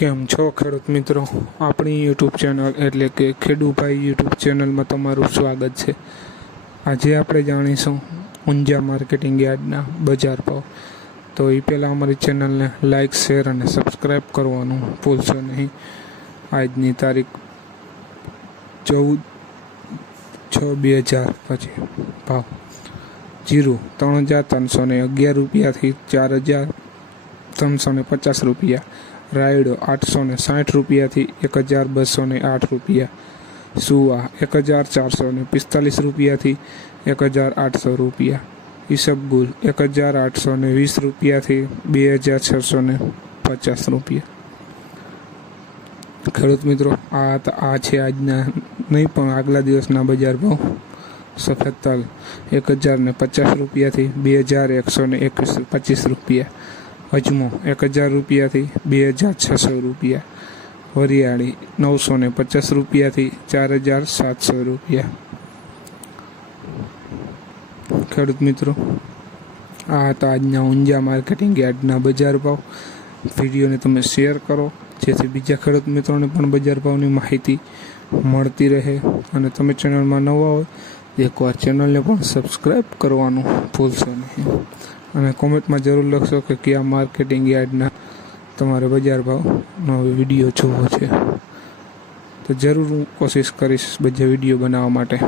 કેમ છો ખેડૂત મિત્રો? આપણી યુટ્યુબ ચેનલ એટલે કે ખેડૂભાઈ યુટ્યુબ ચેનલમાં તમારું સ્વાગત છે. આજે આપણે જાણીશું ઊંઝા માર્કેટિંગ યાર્ડના બજાર ભાવ. તો એ પહેલાં અમારી ચેનલને લાઇક શેર અને સબસ્ક્રાઈબ કરવાનું ભૂલશો નહીં. આજની તારીખ ચૌદ છ બે હજાર પછી ભાવ. જીરું ત્રણ હજાર ત્રણસો ને અગિયાર રૂપિયાથી ચાર હજાર ત્રણસો ને પચાસ રૂપિયા. રાયડો આઠસો ને સાઠ રૂપિયાથી એક હજાર બસો ને આઠ રૂપિયા. સુવા એક હજાર ચારસો ને પિસ્તાલીસ રૂપિયાથી એક હજાર આઠસો રૂપિયા. ઈસબગુલ એક હજાર આઠસો ને વીસ રૂપિયાથી બે હજાર છસો ને પચાસ રૂપિયા. ખેડૂત મિત્રો, આ આ છે આજના, નહીં પણ આગલા દિવસના બજાર ભાવ. સફેદ તલ એક હજાર ને પચાસ રૂપિયાથી બે હજાર એકસો ને એકવીસ, પચીસ રૂપિયા. અજમો એક હજાર રૂપિયાથી બે હજાર છસો રૂપિયા. વરિયાળી નવસો ને પચાસ રૂપિયાથી ચાર હજાર સાતસો રૂપિયા. ખેડૂત મિત્રો, આ હતા આજના ઊંઝા માર્કેટિંગ યાર્ડના બજાર ભાવ. વિડીયોને તમે શેર કરો, જેથી બીજા ખેડૂત મિત્રોને પણ બજાર ભાવની માહિતી મળતી રહે અને તમે ચેનલમાં નવા હોય એકવાર ચેનલને પણ સબસ્ક્રાઈબ કરવાનું ભૂલશો નહીં. અને કોમેન્ટમાં જરૂર લખશો કે કયા માર્કેટિંગ યાર્ડના તમારે બજાર ભાવનો વીડિયો જોવો છે. તો જરૂર હું કોશિશ કરીશ બધા વીડિયો બનાવવા માટે.